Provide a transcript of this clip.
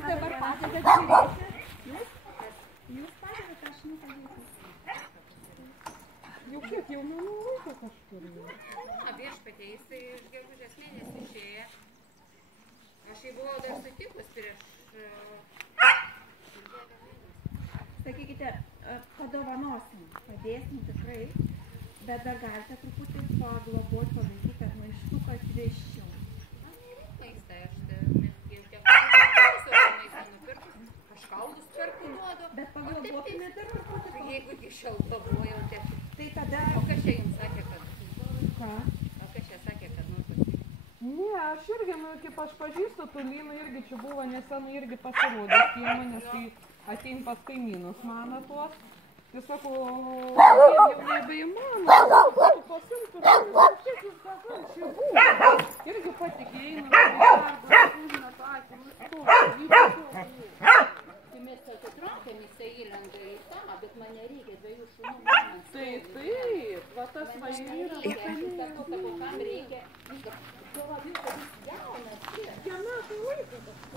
Kas dabar padedat žiūrėti? Jūs padedat, aš nepadėsiu. Jau kiek jaunų laiko kažkur jau. Na, viešpatė, jisai iš gegužės mėnesį išėjo. Aš jį buvau dar sutikus prieš... Sakykite, padovanosim, padėsim tikrai, bet dar galite truputį pagloboti, palaikyti, kad maištuką atvežčiau. Maistą, aš jau tiek maistą nupirkus, aš kaldus perku duodu. Bet paglobokime dar truputį. Jeigu iki šiol globojau, tiek... Tai tada... O kas čia jums sakė, kad... Ką? O kas čia sakė, kad pasitikti? Ne, aš irgi, kaip aš pažįstu, tų Lynų irgi čia buvo nesenai irgi pasirodęs kiemą, nes tai atein pas kaimynus mano tuos. Tai sako, jau nebeįmanoma, tu pasimti ir kiek jūs sakau, čia buvo. Irgi patikė, eina, darbas, užmeta akį, Tai mes atitraukiam, jisai įlenda į tą, bet man nereikia 2 šunų. Taip, va tas va yra. Aš sakau, kad kam reikia